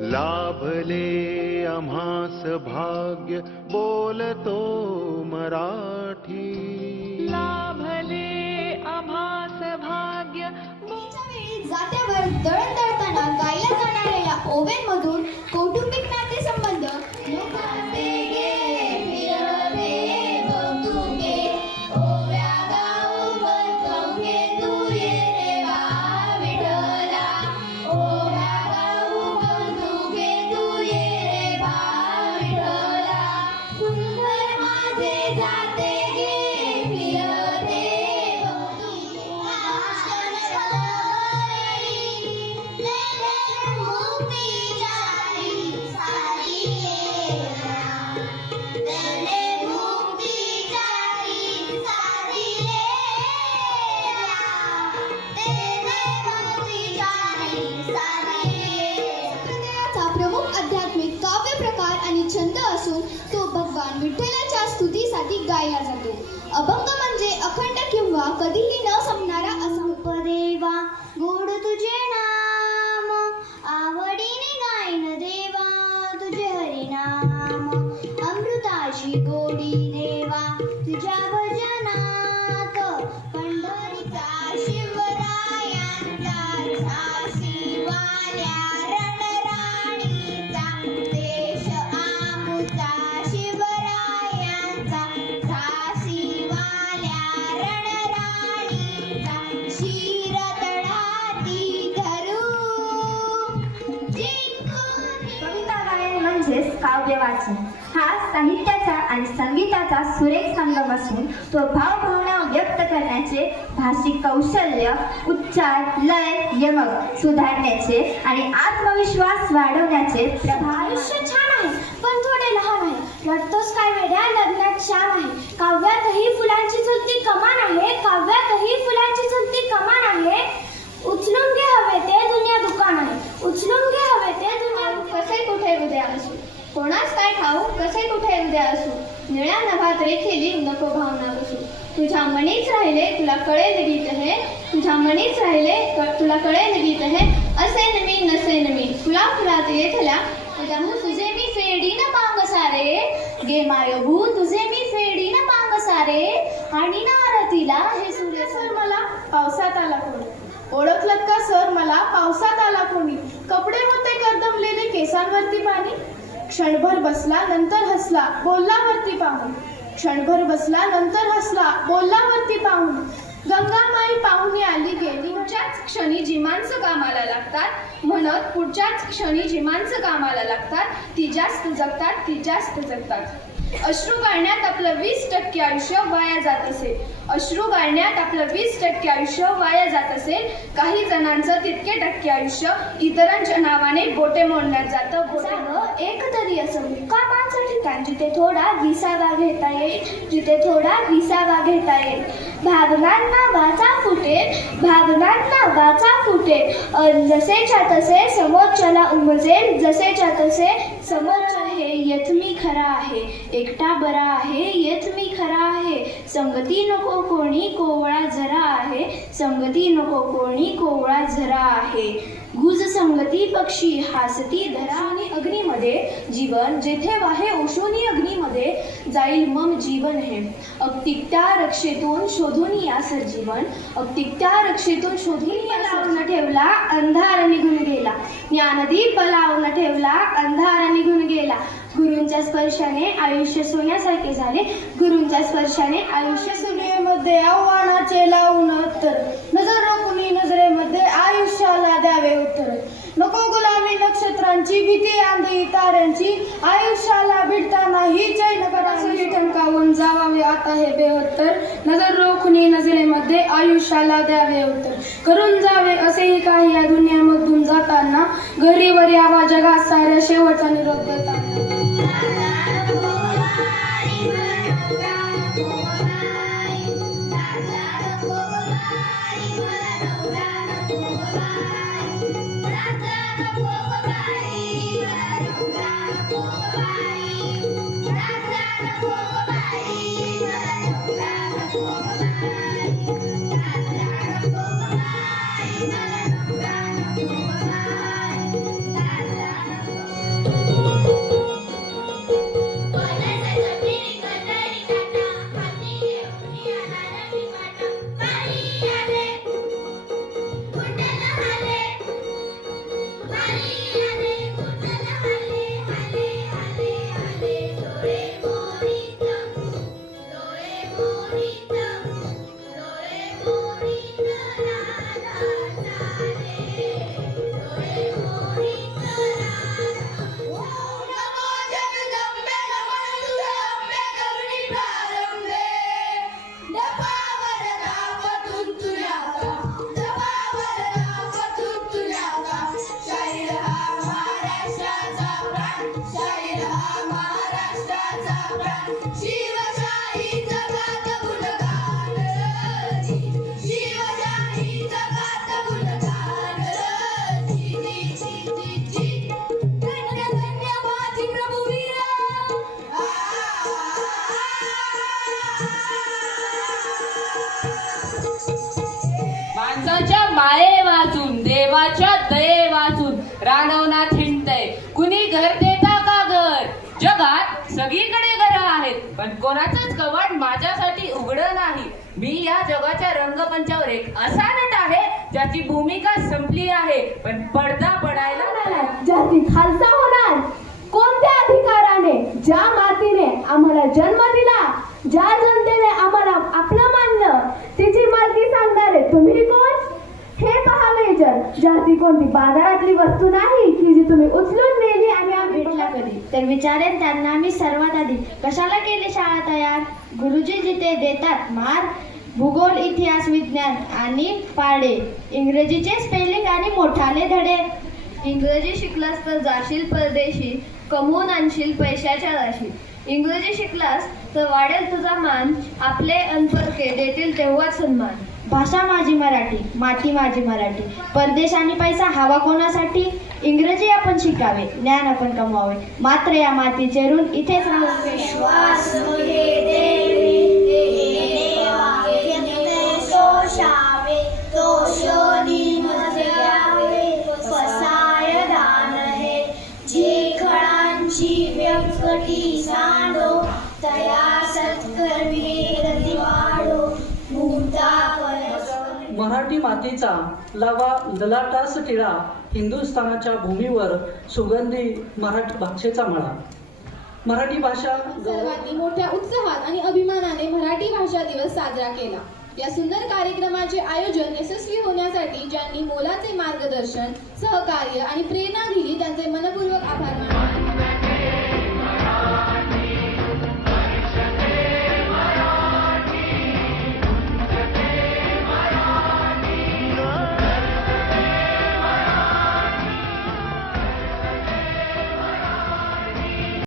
लाभले आम्हास भाग्य बोलतो मराठी. लाभले आम्हास भाग्य. जात्यावर दळण दळताना गायला जाणाऱ्या या ओव्यांमधून कौटुंबिक नातेसंबंध लोकांचे गे फिरले बंधुके ओव्या गाऊ बंधुके तू ये रे बा विठ्ठला ओव्या गाऊ बंधुके तू ये रे बा विठ्ठला सुंदर माझे जाते गे फिरते प्रमुख आध्यात्मिक काव्य प्रकार आणि छंद असून तो भगवान विठ्ठलाच्या स्तुतीसाठी गायला जातो. अभंग म्हणजे अखंड किंवा कधीही न संपणारा असा उपदेवा गोड तुझे नाम आवडीने गायन देवा तुझे हरिनाम अमृताची गोडी देवा तुझ्या भजनात पंढरीचा शिवरायांचा झाशी वाल्या रणराणीचा देश आमुचा शिवरायांचा झाशी वाल्या रणराणीचा शिर तळाती धरू कविता गायन म्हणजेच काव्य वाचन. हा साहित्याचा आणि संगीताचा सुरेख संगम असून तो भावभावना व्यक्त करण्याचे भाषिक कौशल्य, उच्चार, लय, यमक सुधारण्याचे आणि आत्मविश्वास वाढवण्याचे आयुष्य छान आहे पण थोडे लहान आहे. वाटतोस काय वेड्या लग्नात शान आहे. काव्यातही फुलांची चुलती कमान आहे. काव्यातही फुलांची चुलती कमान आहे. उचलून घे हवे ते दुनिया दुकान आहे. उचलून घे हवे ते दुनिया कसे कुठे उद्या असू कोणास काय ठाऊ कसे कुठे उद्या असू निळ्या नभात रेखेली नको भावना बसू तुझ्या मनीच राहिले तुला कळेल गीत हे तुझ्या मनीच राहिले तुला कळेल गीत हे असे नमी नसे नमी फुला फुलात येथल्या तुझ्या तुझे मी फेडी न पांग सारे गे मायभू तुझे मी फेडी न पांग सारे आणि नारतीला हे सूर्य सर मला पावसात आला कोणी ओळखलत का सर मला पावसात आला कोणी कपडे होते करदमलेले केसांवरती पाणी क्षणभर बसला नंतर हसला बोलला वरती पाहून क्षणभर बसला नंतर हसला बोलला वरती पाहून गंगामाई पाहुणी आली गेली पुढच्याच क्षणी जी माणसं कामाला लागतात म्हणत पुढच्याच क्षणी जी माणसं कामाला लागतात ती जास्त जगतात ती जास्त जगतात. अश्रू गाळण्यात आपलं 20% आयुष्य वाया जात असेल. अश्रू गाळण्यात आपलं 20% आयुष्य वाया जात असेल. काही जणांचं तितके टक्के आयुष्य इतरांच्या नावाने बोटे मोडण्यात जातं. एक तरी असं मुक्कामाचं ठिकाण जिथे थोडा विसावा घेता येईल जिथे थोडा विसावा घेता येईल. भावनांना वाचा फुटेल भावनांना वाचा फुटेल जसेच्या तसे समोरच्याला उमजेल जसेच्या तसे समोरच्या हे येथ मी खरा आहे एकटा बरा आहे येथ मी खरा आहे संगती नको कोणी कोवळा जरा आहे संगती नको कोणी कोवळा जरा आहे. गुज संगती पक्षी हासती धरा आणि अग्नीमध्ये जीवन जेथे वाहे ओशोनी अग्नीमध्ये जाईल मम जीवन हे अगतिकत्या रक्षेतून शोधून या सजीवन अगतिकत्या रक्षेतून शोधून या लावून ठेवला अंधार निघून गेला ज्ञानदीप लावून ठेवला अंधार निघून गेला. गुरूंच्या स्पर्शाने आयुष्य सोन्यासारखे झाले गुरूंच्या स्पर्शाने आयुष्य सूर्यामध्ये आव्हानाचे लावून उत्तर नजर रोखुनी नजरेमध्ये आयुष्याला द्यावे उत्तर नको गुलामी नक्षत्रांची भीती आंधी ताऱ्यांची आयुष्याला भिडताना ही चैन करावी ठणकावून जावावे आता हे बेहत्तर नजर रोखुनी नजरेमध्ये आयुष्याला द्यावे उत्तर करून जावे असेही काही या दुनियामधून जाताना घरीवर यावा जगात साऱ्या शेवटचा निरोप देताना. रानवनात हिंडतय, कुणी घर देता का घर? जगात सगळीकडे घरं आहेत, पण कोणाचंच कवाट माझ्यासाठी उघडं नाही. मी या जगाच्या रंगमंचावर एक असा नट आहे ज्याची भूमिका संपली आहे, पण पडदा पडायला नाही. जाती खालसा होणार कोणत्या अधिकाराने? ज्या मातीने आम्हाला जन्म दिला, ज्या जनतेने आम्हाला आपलं मानलं, तिची मालकी सांगणारे तुम्ही कोण? हे पहा मेजर, जाती कोणती बाजारातली वस्तू नाही की जी तुम्ही उचलून नेली आणि आम्ही भेटला कधी तर विचारेन त्यांना मी सर्वात आधी, कशाला केली शाळा तयार? गुरुजी जिथे देतात मार, भूगोल, इतिहास, विज्ञान आणि पाडे, इंग्रजीचे स्पेलिंग आणि मोठाले धडे. इंग्रजी शिकलास तर जाशील परदेशी, कमवून आणशील पैशाच्या राशी. इंग्रजी शिकलास तर वाढेल तुझा मान, आपले अनपरके देतील तेव्हाच सन्मान. भाषा माझी मराठी, माती माझी मराठी, परदेश आणि पैसा हवा कोणासाठी? इंग्रजी आपण शिकावे, ज्ञान आपण कमवावे, मात्र या मातीचे ऋण इथेच राहू. विश्वास शोषावे तो शोधी मजयावे, फसाय दान हे जी खळांची व्यंकटी सांडो, तया सत्कर्मी रती वाढो, मुक्ता मराठी मातीचा लावा ललाटास टिळा, हिंदुस्थानाच्या भूमीवर सुगंधी मराठी भाषेचा मळा. मराठी भाषा सर्वांनी मोठ्या उत्साहात आणि अभिमानाने मराठी भाषा दिवस साजरा केला. या सुंदर कार्यक्रमाचे आयोजन यशस्वी होण्यासाठी ज्यांनी मोलाचे मार्गदर्शन, सहकार्य आणि प्रेरणा दिली त्यांचे मनपूर्वक आभार मानतो.